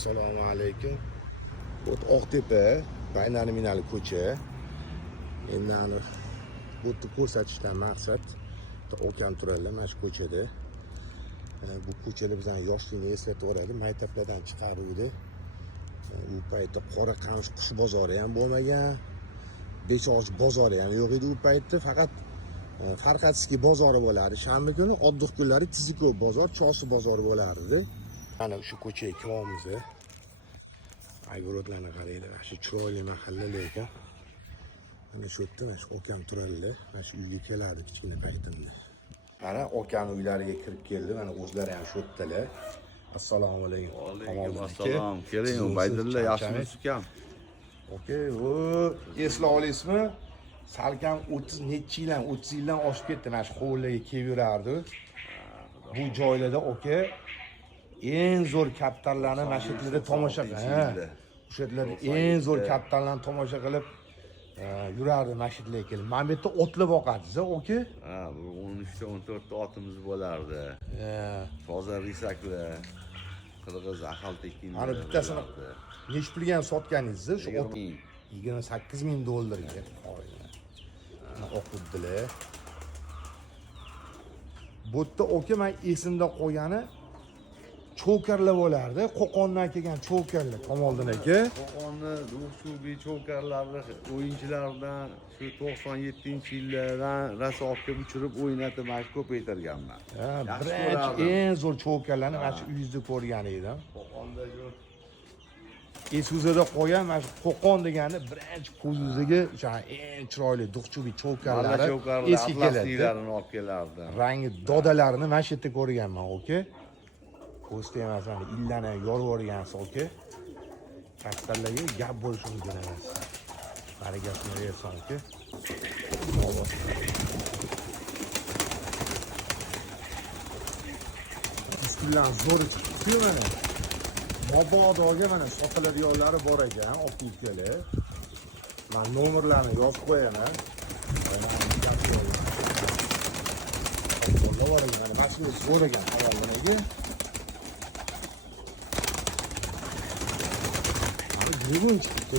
Assalomu alaykum. Bu Oqtepa, Baynani Minali ko'cha. Endi aniq bu ko'rsatishdan maqsad okean turadilar mana shu ko'chada. Bu ko'chada bizning yoshlikni eslatib o'radi, maktablardan chiqaruvdi. U paytda Qora Qamish qush bozori ham bo'lmagan, Bechog'ich bozori ham yo'q edi u paytda, faqat Farqatskiy bozori bo'lardi. Shanba kuni, oddiy kunlari Tizikov bozor, Chosi bozori bo'lardi. Mana shu ko'chaga kiryapmiz. Aygorodlarni qaranglar, shu chiroyli mahalla lekin. Mana shu yerda mana shu okean turadilar. Mana shu uyga keladi kichkina paytimda. Mana okean uylariga kirib keldi. Mana o'zlari ham shu yerdalar. Assalomu alaykum. Alaykum assalom. Keling, Baydilla yaxshimisiz ekan? Okey, o esla olasizmi? Salkam 30 necha yildan, 30 yildan oshib ketdi. Mana shu hovliga kelib yurardi. Bu joylarda okey eng zo'r kapitallarni mana shu yerlarda tomosha qildi. O'sha yerlarda eng zo'r kapitallarni tomosha qilib yurardi mana shu yerga kelib. Mana bu yerda otlar boqadingiz, okey? Ha, 13 ta 14 ta otimiz bo'lardi. Toza risaklar, qirg'iz ahal tekin. Mana bittasini necha pulga sotganingiz, shu ot 28,000 dollarga. O'qibdilar. Bu yerda okey men esimda qo'ygani cho'karlar bo'lardi. Qo'qondan kelgan cho'karlar tomoldan aka. Qo'qonni Rusubi cho'karlarni o'yinchilardan shu 97-yillardan rasoqqa uchirib o'ynatib mana shu ko'paytirganman. Birinchi eng zo'r cho'karlarni mana shu uyingizda ko'rgan edim. Qo'qonda shu Esingizda qo'ygan mana shu Qo'qon degani birinchi ko'zingizga o'sha eng chiroyli duxchubi cho'karlari eski keladi. olib kelardi. Rangi dodalarini mana shu yerda ko'rganman, okey? Ko'zda emas, mana illarni yorib o'rgansiz, okey? Kattalarga gap bo'lishi mumkin emas. Baragasini bersan, okey? Bismillah, zo'r chiqdi mana. Mobodoga mana sotiladiganlari bor ekan, olib kelib. Men nomerlarni yozib qo'yaman. Bor ekan, mashina zo'r ekan avvalgi. Nima chiqdi?